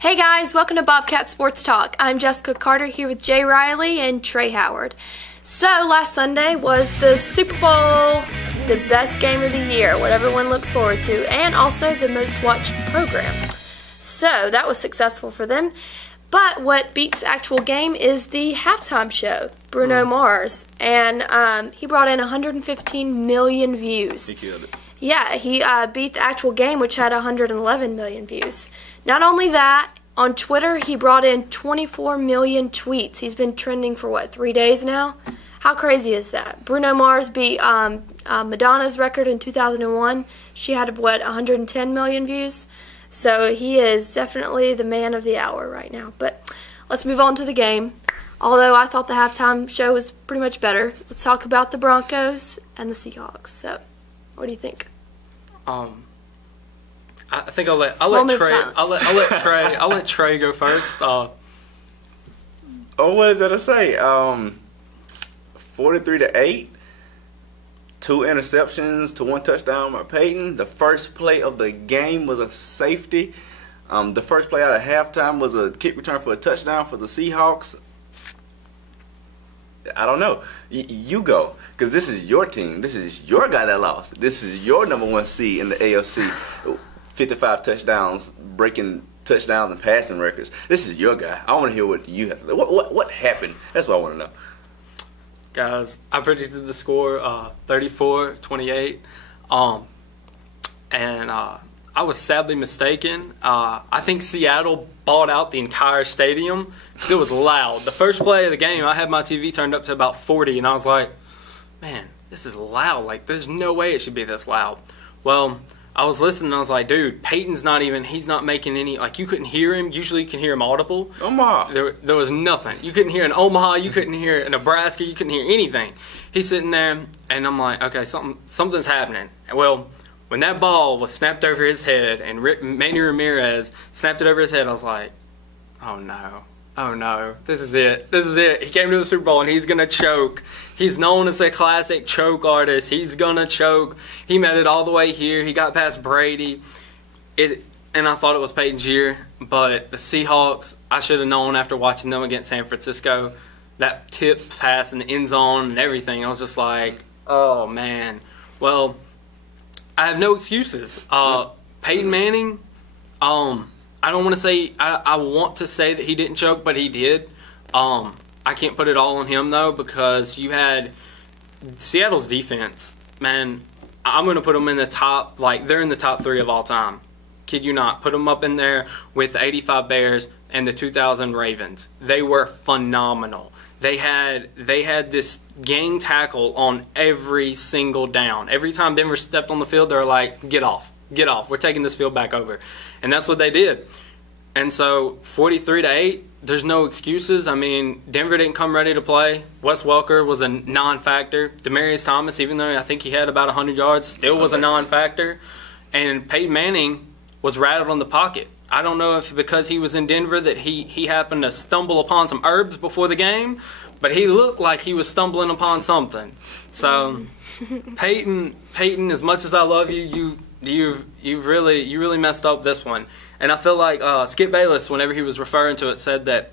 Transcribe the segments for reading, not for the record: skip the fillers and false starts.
Hey guys, welcome to Bobcat Sports Talk. I'm Jessica Carter here with Jay Riley and Trey Howard. So last Sunday was the Super Bowl, the best game of the year, what everyone looks forward to, and also the most watched program. So that was successful for them. But what beats the actual game is the halftime show, Bruno Mars, and he brought in 115 million views. He killed it. Yeah, he beat the actual game, which had 111 million views. Not only that, on Twitter, he brought in 24 million tweets. He's been trending for, 3 days now? How crazy is that? Bruno Mars beat Madonna's record in 2001. She had, 110 million views? So he is definitely the man of the hour right now. But let's move on to the game. Although I thought the halftime show was pretty much better. Let's talk about the Broncos and the Seahawks. So, what do you think? I think I'll let Trey go first. Oh, what is that to say? 43-8, 2 interceptions to 1 touchdown by Peyton. The first play of the game was a safety. The first play out of halftime was a kick return for a touchdown for the Seahawks. I don't know. You go, because this is your team. This is your guy that lost. This is your #1 seed in the AFC. 55 touchdowns, breaking touchdowns and passing records. This is your guy. I want to hear what you have to say. What happened? That's what I want to know. Guys, I predicted the score 34-28, and I was sadly mistaken. I think Seattle bought out the entire stadium because it was loud. The first play of the game, I had my TV turned up to about 40, and I was like, man, this is loud. Like, there's no way it should be this loud. Well, I was listening, and I was like, dude, Peyton's he's not making any, like, you couldn't hear him. Usually you can hear him audible. Omaha. There was nothing. You couldn't hear in Omaha. You couldn't hear in Nebraska. You couldn't hear anything. He's sitting there, and I'm like, okay, something's happening. Well, when that ball was snapped over his head and Manny Ramirez snapped it over his head, I was like, oh no. Oh no, this is it. This is it. He came to the Super Bowl and he's going to choke. He's known as a classic choke artist. He's going to choke. He made it all the way here. He got past Brady. And I thought it was Peyton's year. But the Seahawks, I should have known after watching them against San Francisco. That tip pass in the end zone and everything. I was just like, oh man. Well, I have no excuses. Peyton Manning, I don't want to say, I want to say that he didn't choke, but he did. I can't put it all on him, though, because you had Seattle's defense. Man, I'm going to put them in the top, they're in the top 3 of all time. Kid you not. Put them up in there with the 85 Bears and the 2000 Ravens. They were phenomenal. They had this gang tackle on every single down. Every time Denver stepped on the field, they were like, get off. Get off. We're taking this field back over. And that's what they did. And so 43-8, there's no excuses. I mean, Denver didn't come ready to play. Wes Welker was a non-factor. Demaryius Thomas, even though I think he had about 100 yards, still was a non-factor. And Peyton Manning was rattled on the pocket. I don't know if because he was in Denver that he happened to stumble upon some herbs before the game, but he looked like he was stumbling upon something. So Peyton, as much as I love you, you really messed up this one. And I feel like Skip Bayless, whenever he was referring to it, said that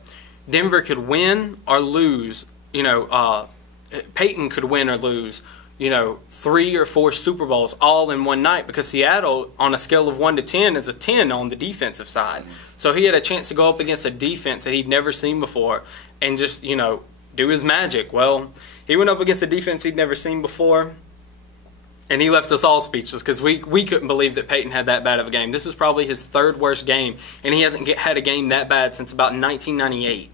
Denver could win or lose. Peyton could win or lose, 3 or 4 Super Bowls all in one night, because Seattle, on a scale of 1 to 10, is a 10 on the defensive side. So he had a chance to go up against a defense that he'd never seen before and just, do his magic. Well, he went up against a defense he'd never seen before, and he left us all speechless because we couldn't believe that Peyton had that bad of a game. This was probably his 3rd worst game, and he hasn't had a game that bad since about 1998,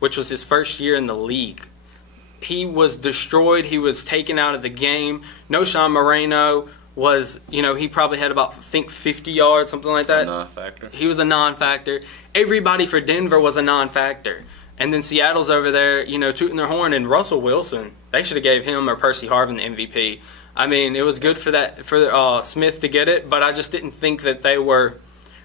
which was his first year in the league. He was destroyed. He was taken out of the game. Sean Moreno was, he probably had about, I think, 50 yards, something like that. A non-factor. He was a non-factor. Everybody for Denver was a non-factor. And then Seattle's over there, tooting their horn. And Russell Wilson, they should have gave him or Percy Harvin the MVP. I mean, it was good for Smith to get it, but I just didn't think that they were.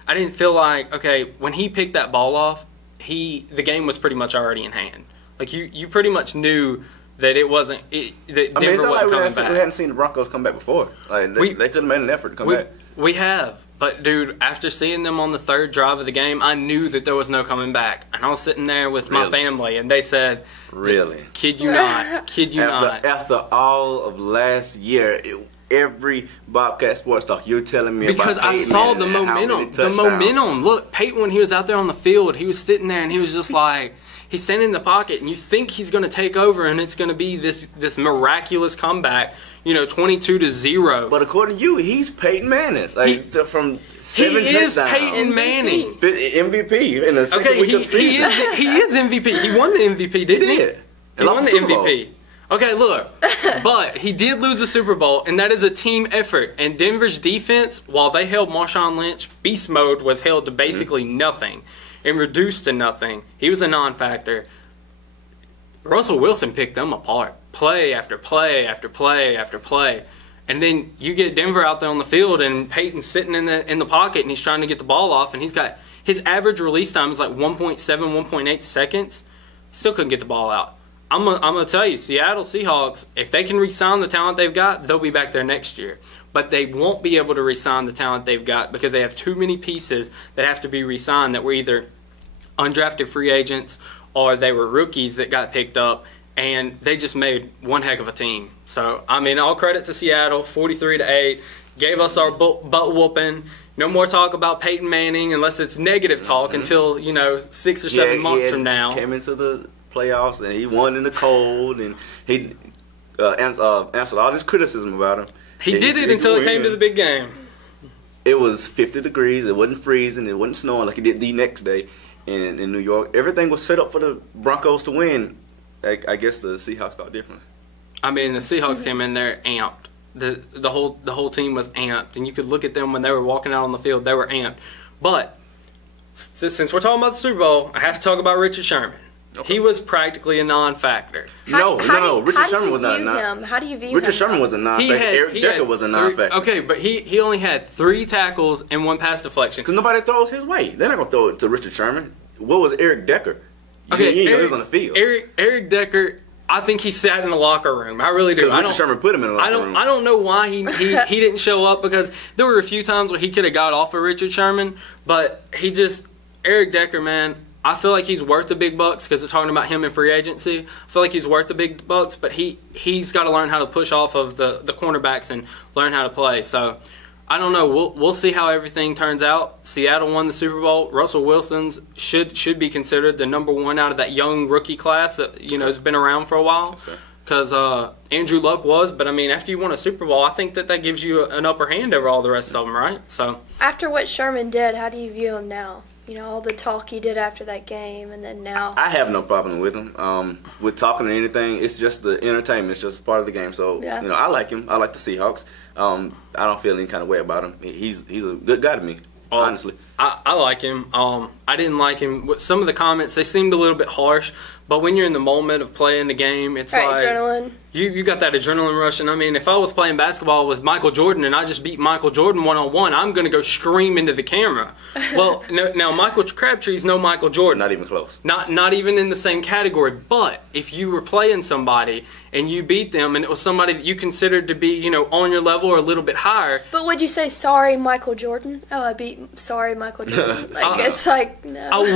I didn't feel like, okay, when he picked that ball off, the game was pretty much already in hand. Like you pretty much knew that it wasn't. That Denver wasn't coming back. We hadn't seen the Broncos come back before. Like they could have made an effort to come back. We have, But, dude, after seeing them on the third drive of the game, I knew that there was no coming back. And I was sitting there with my family, and they said, "Really? Kid you not. Kid you not." After all of last year, every Bobcat Sports Talk, you're telling me because about I saw the momentum. The momentum. Look, Peyton, when he was out there on the field, he was sitting there, and he was just like, he's standing in the pocket, and you think he's going to take over, and it's going to be this miraculous comeback. 22-0. But according to you, he's Peyton Manning. From 7 he is touchdowns. Peyton Manning. MVP in the second week of the season. He is MVP. He won the MVP, didn't he? He won the MVP. Okay, look. But he did lose the Super Bowl, and that is a team effort. And Denver's defense, while they held Marshawn Lynch, beast mode was held to basically nothing and reduced to nothing. He was a non-factor. Russell Wilson picked them apart. Play after play after play after play. And then you get Denver out there on the field, and Peyton's sitting in the pocket, and he's trying to get the ball off, and he's got his average release time is like 1.7, 1.8 seconds. Still couldn't get the ball out. I'm gonna tell you, Seattle Seahawks, if they can re-sign the talent they've got, they'll be back there next year. But they won't be able to re-sign the talent they've got because they have too many pieces that have to be re-signed that were either undrafted free agents or they were rookies that got picked up. And they just made one heck of a team. So, I mean, all credit to Seattle, 43-8. Gave us our butt whooping. No more talk about Peyton Manning unless it's negative talk until, 6 or 7 months from now. Came into the playoffs and he won in the cold and he answered all this criticism about him. He did it until it came to the big game. It was 50 degrees. It wasn't freezing. It wasn't snowing like it did the next day in New York. Everything was set up for the Broncos to win. I guess the Seahawks thought differently. I mean, the Seahawks came in there amped. The whole team was amped, and you could look at them when they were walking out on the field. They were amped. But since we're talking about the Super Bowl, I have to talk about Richard Sherman. Okay. He was practically a non-factor. No. Richard Sherman was not a non-factor. How do you view him? Richard Sherman was a non-factor. Eric Decker was a non-factor. Okay, but he only had 3 tackles and 1 pass deflection. Because nobody throws his way. They're not going to throw it to Richard Sherman. What was Eric Decker? Okay, he was on the field. Eric Decker, I think he sat in the locker room. I really do. Richard Sherman put him in the locker room. I don't know why he didn't show up because there were a few times where he could have got off of Richard Sherman, but Eric Decker, man, I feel like he's worth the big bucks because they're talking about him in free agency. I feel like he's worth the big bucks, but he's got to learn how to push off of the cornerbacks and learn how to play. So I don't know. We'll see how everything turns out. Seattle won the Super Bowl. Russell Wilson's should be considered the number 1 out of that young rookie class that has been around for a while. Because Andrew Luck was, but I mean, after you won a Super Bowl, I think that gives you an upper hand over all the rest of them, right? So after what Sherman did, how do you view him now? All the talk he did after that game, and then now. I have no problem with him. With talking or anything, it's just the entertainment. It's just part of the game. So, I like him. I like the Seahawks. I don't feel any kind of way about him. He's a good guy to me, honestly. I like him. I didn't like him. Some of the comments, they seemed a little bit harsh, but when you're in the moment of playing the game, it's like adrenaline. You got that adrenaline rush. And I mean, if I was playing basketball with Michael Jordan and I just beat Michael Jordan one-on-one, I'm going to go scream into the camera. Well, now Michael Crabtree's no Michael Jordan. Not even close. Not even in the same category. But if you were playing somebody and you beat them and it was somebody that you considered to be, on your level or a little bit higher. But would you say, sorry, Michael Jordan? Oh, I beat, sorry, Michael Jordan. It's like, no. I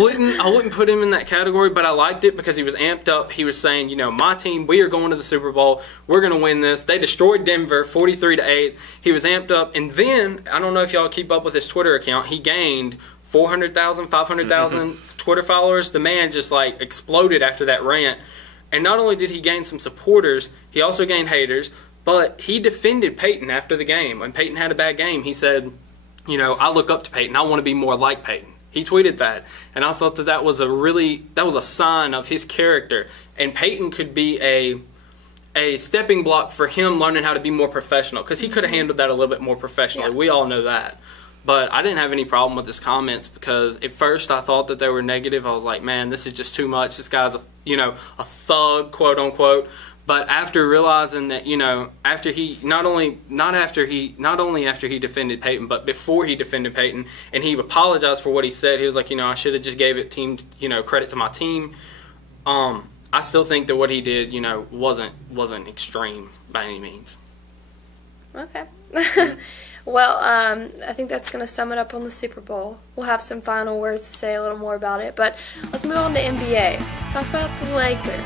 wouldn't put him in that category, but I liked it because he was amped up. He was saying, my team, we are going to the Super Bowl. We're going to win this. They destroyed Denver 43-8. He was amped up. And then, I don't know if y'all keep up with his Twitter account, he gained 400,000, 500,000 Twitter followers. The man just exploded after that rant. And not only did he gain some supporters, he also gained haters. But he defended Peyton after the game. When Peyton had a bad game, he said, I look up to Peyton. I want to be more like Peyton. He tweeted that. And I thought that was a sign of his character. And Peyton could be a stepping block for him learning how to be more professional, because he could have handled that a little bit more professionally. Yeah. We all know that. But I didn't have any problem with his comments because at first I thought that they were negative. I was like, man, this is just too much. This guy's a thug, quote unquote. But after realizing that, after he not only after he defended Peyton, but before he defended Peyton, and he apologized for what he said, he was like, I should have just gave it credit to my team. I still think that what he did, wasn't extreme by any means. Okay. Well, I think that's going to sum it up on the Super Bowl. We'll have some final words to say a little more about it, but let's move on to NBA. Let's talk about the Lakers.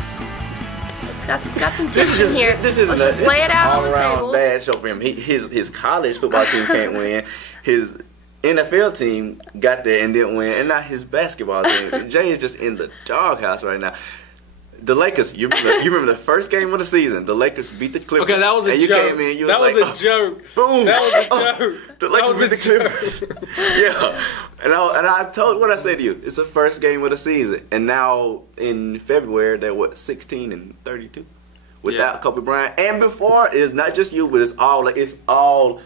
We got some tension here. Let's just lay it out on the table. Bad show for him. His college football team can't win. His NFL team got there and didn't win, and not his basketball team. Jay is just in the doghouse right now. The Lakers, you remember the first game of the season? The Lakers beat the Clippers. Okay, that was a joke. You came in, that was a joke. Boom. That was a joke. The Lakers beat the Clippers. Yeah. And I told what I said to you. It's the first game of the season. And now in February, they're 16-32? Without Kobe Bryant, and before it's not just you, but it's all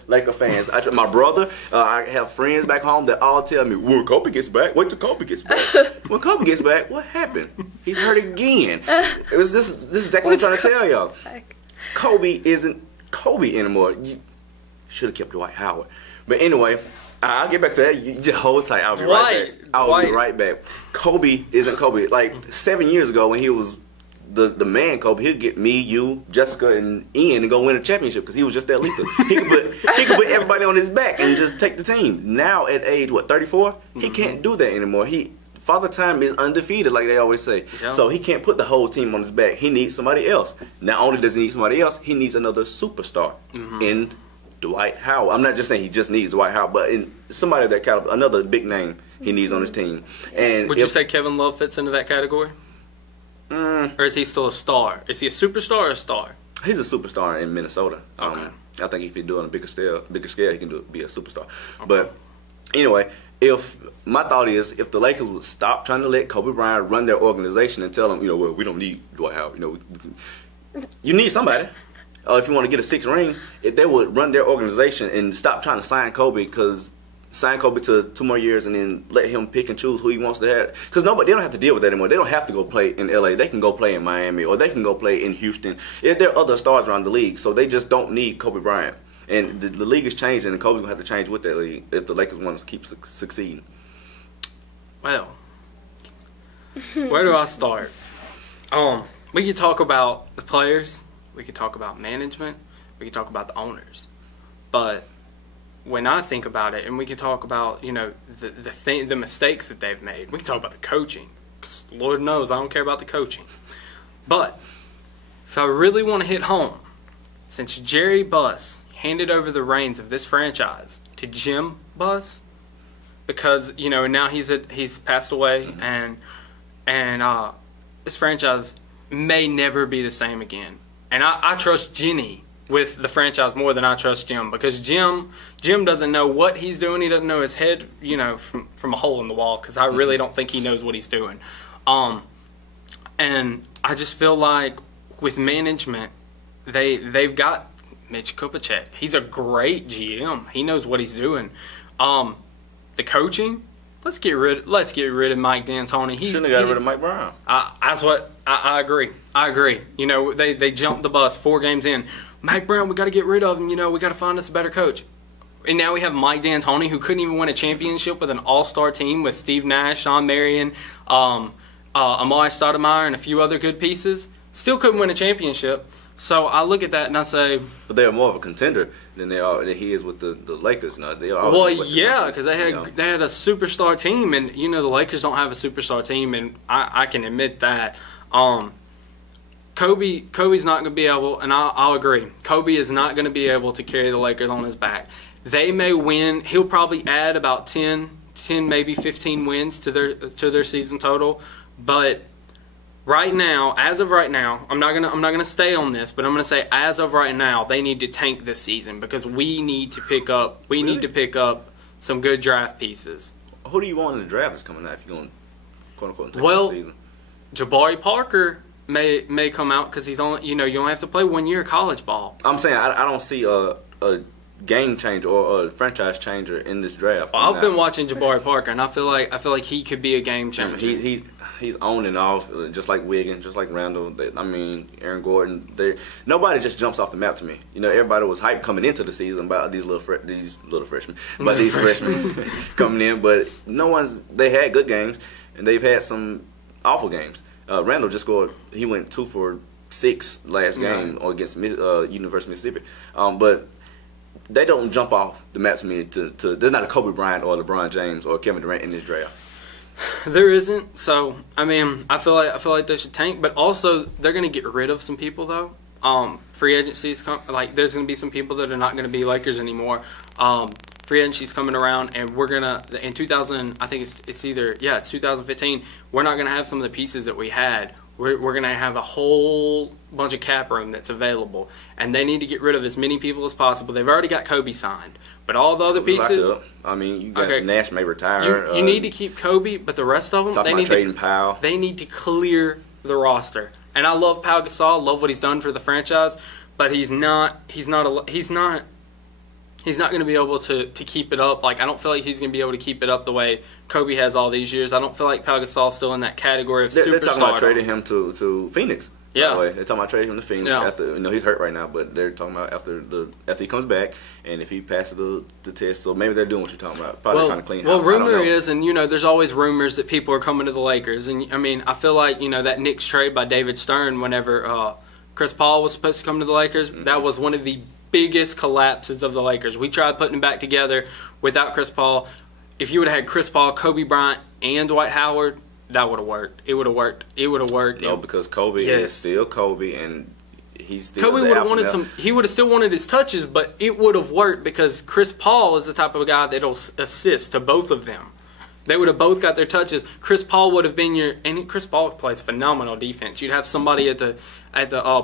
Laker fans. My brother, I have friends back home that all tell me, "When Kobe gets back, wait till Kobe gets back." When Kobe gets back, what happened? He's hurt again. This is exactly what I'm trying to tell y'all. Kobe isn't Kobe anymore. You should have kept Dwight Howard. But anyway, I'll get back to that. You just hold tight. I'll be right back. I'll be right back. Kobe isn't Kobe. Like 7 years ago when he was the man Kobe, he'd get me, you, Jessica, and Ian and go win a championship because he was just that lethal. He could put everybody on his back and just take the team. Now at age 34, he can't do that anymore. Father Time is undefeated, like they always say. Yeah. So he can't put the whole team on his back. He needs somebody else. Not only does he need somebody else, he needs another superstar in Dwight Howard. I'm not just saying he just needs Dwight Howard, but in somebody of that caliber, another big name he needs on his team. And would you say Kevin Love fits into that category? Or is he still a star? Is he a superstar or a star? He's a superstar in Minnesota. Okay. I think if he do it on a bigger scale, he can be a superstar. Okay. But anyway, my thought is if the Lakers would stop trying to let Kobe Bryant run their organization and tell them, well, we don't need Dwight Howard. You need somebody. If you want to get a 6th ring, if they would run their organization and stop trying to sign Kobe sign Kobe to 2 more years and then let him pick and choose who he wants to have. Because they don't have to deal with that anymore. They don't have to go play in LA. They can go play in Miami or they can go play in Houston. There are other stars around the league, so they just don't need Kobe Bryant. And the league is changing, and Kobe's going to have to change with that league if the Lakers want to keep succeeding. Well, where do I start? We could talk about the players. We could talk about management. We could talk about the owners. But when I think about it, and we can talk about, the mistakes that they've made. We can talk about the coaching. 'Cause Lord knows I don't care about the coaching. But if I really want to hit home, since Jerry Buss handed over the reins of this franchise to Jim Buss, because now he's passed away, and this franchise may never be the same again. And I trust Jenny with the franchise more than I trust Jim, because Jim doesn't know what he's doing. He doesn't know his head, from a hole in the wall, because I really don't think he knows what he's doing. And I just feel like with management, they've got Mitch Kupchak. He's a great GM. He knows what he's doing. The coaching, let's get rid of Mike D'Antoni. Shouldn't have got rid of Mike Brown. That's what I agree. They jumped the bus 4 games in. Mike Brown, we got to get rid of him. We got to find us a better coach. And now we have Mike D'Antoni, who couldn't even win a championship with an all-star team with Steve Nash, Sean Marion, Amari Stoudemire, and a few other good pieces. Still couldn't win a championship. So I look at that and I say, but they are more of a contender than he is with the Lakers. They are because they had a superstar team, and the Lakers don't have a superstar team, and I can admit that. Kobe's not going to be able, and I'll agree, Kobe is not going to be able to carry the Lakers on his back. They may win. He'll probably add about 10, maybe 15 wins to their season total. But as of right now, I'm not gonna stay on this, but I'm gonna say as of right now, they need to tank this season because we need to pick up some good draft pieces. Who do you want in the draft that's coming out if you're going, quote unquote, tank the season? Jabari Parker may come out because he's on. You don't have to play 1 year college ball. I'm saying I don't see a game changer or a franchise changer in this draft. I've been watching Jabari Parker, and I feel like he could be a game changer. He's on and off, just like Wiggins, just like Randall. Aaron Gordon. Nobody just jumps off the map to me. Everybody was hyped coming into the season about these little freshmen, about these freshmen coming in. But they had good games, and they've had some awful games. Randall just scored. He went 2 for 6 last game against University of Mississippi. But they don't jump off the map to me. There's not a Kobe Bryant or LeBron James or Kevin Durant in this draft. There isn't. So I mean, I feel like they should tank, but also they're going to get rid of some people though. Free agencies like there's going to be some people that are not going to be Lakers anymore. Free agency's coming around, and we're gonna in 2000. I think it's 2015. We're not gonna have some of the pieces that we had. We're gonna have a whole bunch of cap room that's available, and they need to get rid of as many people as possible. They've already got Kobe signed, but all the other pieces. I mean, you got Nash may retire. You need to keep Kobe, but the rest of them, they need to clear the roster. And I love Pau Gasol, love what he's done for the franchise, but he's not going to be able to keep it up. Like, I don't feel like he's going to be able to keep it up the way Kobe has all these years. I don't feel like Pau Gasol's still in that category of superstar. They're talking about trading him to Phoenix. Yeah, by the way. They're talking about trading him to Phoenix after he's hurt right now, but they're talking about after he comes back and if he passes the test. So maybe they're doing what you're talking about. Probably trying to clean house. Well, rumor is, and there's always rumors that people are coming to the Lakers, and I mean, I feel like that Knicks trade by David Stern whenever Chris Paul was supposed to come to the Lakers, that was one of the biggest collapses of the Lakers. We tried putting them back together without Chris Paul. If you would have had Chris Paul, Kobe Bryant, and Dwight Howard, that would have worked. It would have worked. No, because Kobe is still Kobe, and he's still Kobe would have wanted some. He would have still wanted his touches, but it would have worked because Chris Paul is the type of guy that'll assist to both of them. They would have both got their touches. Chris Paul would have been and Chris Paul plays phenomenal defense. You'd have somebody at the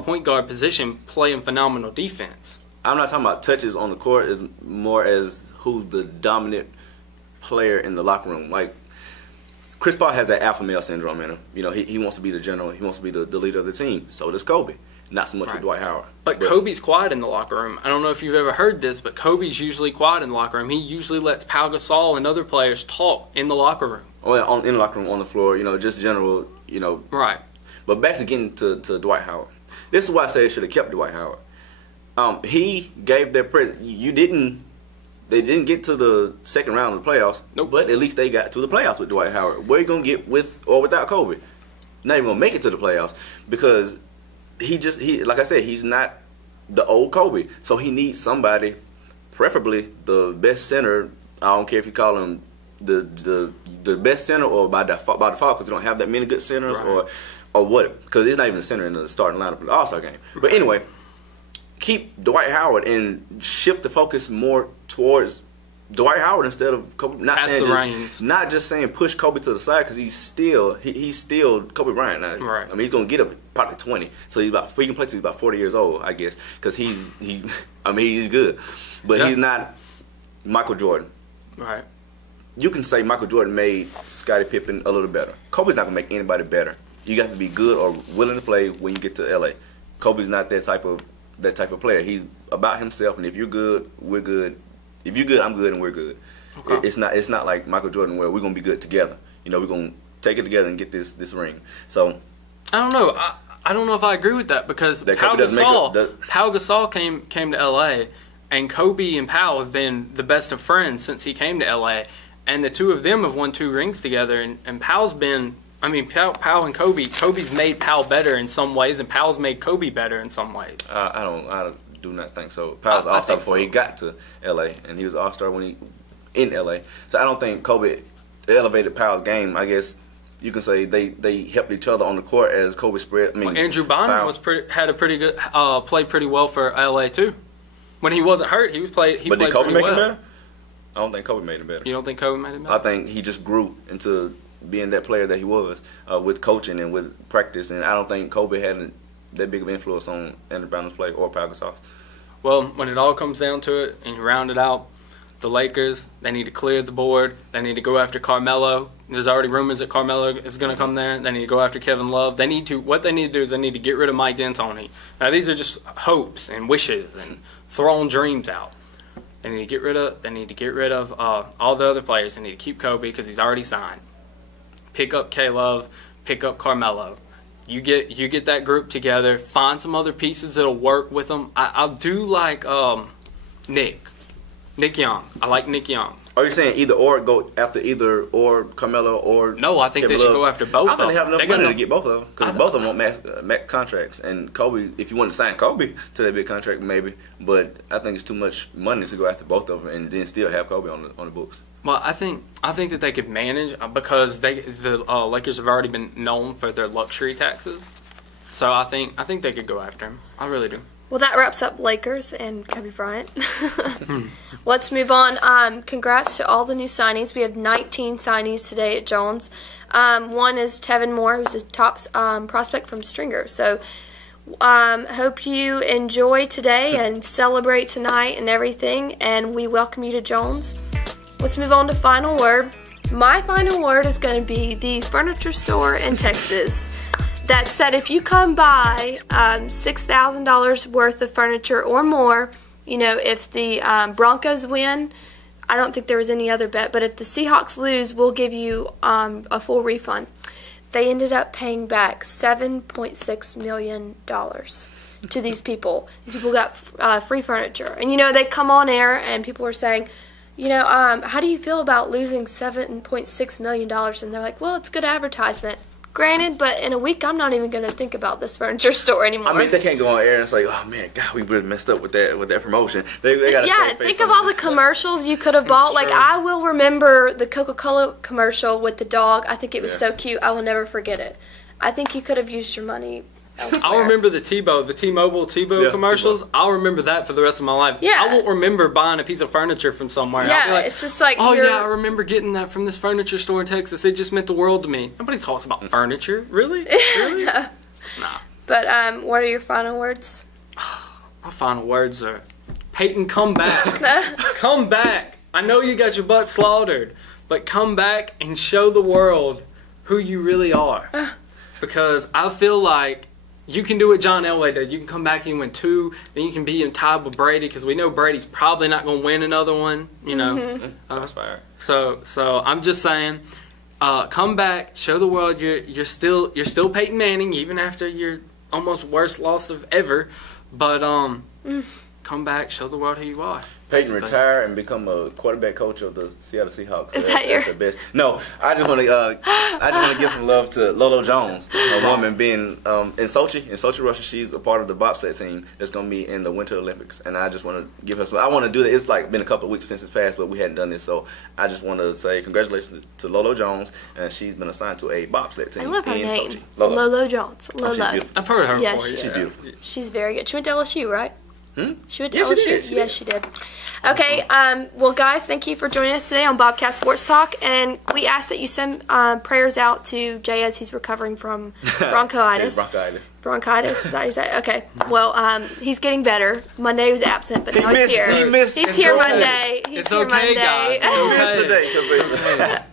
point guard position playing phenomenal defense. I'm not talking about touches on the court, as more as who's the dominant player in the locker room. Like, Chris Paul has that alpha male syndrome in him. He wants to be the general. He wants to be the leader of the team. So does Kobe. Not so much with Dwight Howard. But Kobe's quiet in the locker room. I don't know if you've ever heard this, but Kobe's usually quiet in the locker room. He usually lets Pau Gasol and other players talk in the locker room. Oh, in the locker room, on the floor, just general, Right. But back to getting to Dwight Howard. This is why I say they should have kept Dwight Howard. He gave their present. They didn't get to the second round of the playoffs. Nope. But at least they got to the playoffs with Dwight Howard. Where are you gonna get with or without Kobe? Not even gonna make it to the playoffs because he like I said, he's not the old Kobe. So he needs somebody, preferably the best center. I don't care if you call him the best center or by default because you don't have that many good centers or what. Because he's not even a center in the starting lineup for the All-Star game. But anyway. Keep Dwight Howard and shift the focus more towards Dwight Howard instead of Kobe. Not just saying push Kobe to the side because he's still Kobe Bryant now. Right. I mean, he's gonna get up probably 20, so he can play till he's about 40 years old, I guess, because he's good, but he's not Michael Jordan. Right. You can say Michael Jordan made Scottie Pippen a little better. Kobe's not gonna make anybody better. You got to be good or willing to play when you get to LA. Kobe's not that type of player. He's about himself, and if you're good, we're good. If you're good, I'm good, and we're good. Okay. It's not like Michael Jordan where we're gonna be good together. We're gonna take it together and get this ring. So I don't know. I don't know if I agree with that because Pau Gasol came to LA, and Kobe and Pau have been the best of friends since he came to LA, and the two of them have won 2 rings together, and Pau's been. I mean, Pau and Kobe's made Pau better in some ways, and Pau's made Kobe better in some ways. I do not think so. Pau's All-Star before he got to L.A., and he was All-Star when he in L.A. So I don't think Kobe elevated Pau's game. I guess you can say they helped each other on the court as Kobe spread. Andrew Bynum played pretty well for L.A. too. When he wasn't hurt, he played. But did Kobe make him better? I don't think Kobe made him better. You don't think Kobe made him better? I think he just grew into being that player that he was with coaching and with practice, and I don't think Kobe had that big of influence on Andrew Bynum's play or Pau Gasol. Well, when it all comes down to it and you round it out, the Lakers, they need to clear the board. They need to go after Carmelo. There's already rumors that Carmelo is going to come there. They need to go after Kevin Love. What they need to do is they need to get rid of Mike D'Antoni. Now, these are just hopes and wishes and throwing dreams out. They need to get rid of all the other players. They need to keep Kobe because he's already signed. Pick up K-Love, pick up Carmelo. You get that group together. Find some other pieces that'll work with them. I do like Nick. Nick Young. I like Nick Young. Are you saying either or, go after either or Carmelo or? No, I think they should go after both. I think they have enough They money got to get both of them because both of them want max contracts. And Kobe, if you want to sign Kobe to that big contract, maybe. But I think it's too much money to go after both of them and then still have Kobe on the books. Well, I think that they could manage because the Lakers have already been known for their luxury taxes. So I think they could go after him. I really do. Well, that wraps up Lakers and Kobe Bryant. Let's move on. Congrats to all the new signings. We have 19 signees today at Jones. One is Tevin Moore, who's a top prospect from Stringer. So hope you enjoy today and celebrate tonight and everything. And we welcome you to Jones. Let's move on to final word. My final word is going to be the furniture store in Texas that said if you come buy $6,000 worth of furniture or more, if the Broncos win, I don't think there was any other bet, but if the Seahawks lose, we'll give you a full refund. They ended up paying back $7.6 million to these people. These people got free furniture. And, they come on air and people were saying, how do you feel about losing $7.6 million? And they're like, well, it's good advertisement. Granted, but in a week, I'm not even going to think about this furniture store anymore. I mean, they can't go on air and it's like, oh man, God, we really messed up with that promotion. They got think of all the commercials you could have bought. Sure. Like, I will remember the Coca-Cola commercial with the dog. I think it was so cute. I will never forget it. I think you could have used your money elsewhere. I'll remember the T-Mobile commercials. T-Mobile. I'll remember that for the rest of my life. Yeah. I won't remember buying a piece of furniture from somewhere. Yeah, I'll be like, it's just like, I remember getting that from this furniture store in Texas. It just meant the world to me. Nobody talks about furniture. Really? Really? Nah. But what are your final words? My final words are, Peyton, come back. Come back. I know you got your butt slaughtered, but come back and show the world who you really are. Because I feel like you can do what John Elway did. You can come back and win 2, then you can be in tied with Brady because we know Brady's probably not going to win another one. That's fair. So I'm just saying, come back, show the world you're still Peyton Manning even after your almost worst loss of ever. But come back, show the world who you are. Peyton retire and become a quarterback coach of the Seattle Seahawks. That's the best. No, I just want to give some love to Lolo Jones, a woman being in Sochi, Russia. She's a part of the bobsled team that's going to be in the Winter Olympics, and I just want to give her some. I want to do that. It's been a couple of weeks since it's passed, but we hadn't done this, so I just want to say congratulations to Lolo Jones, and she's been assigned to a bobsled team. I love her in name, Sochi. Lolo Jones. Lolo. I've heard of her before. She's beautiful. She's very good. She went to LSU, right? She went to Yes, LSU? she did. Yes, she did. Okay, well, guys, thank you for joining us today on Bobcat Sports Talk. And we ask that you send prayers out to Jay as he's recovering from bronchitis. Bronchitis, is that what you said? Okay. Well, he's getting better. Monday he was absent, but now he's here. He's here Monday. It's okay, guys.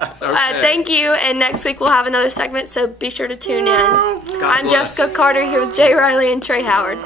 It's okay. Thank you, and next week we'll have another segment, so be sure to tune in. I'm Jessica Carter here with Jay Riley and Trey Howard.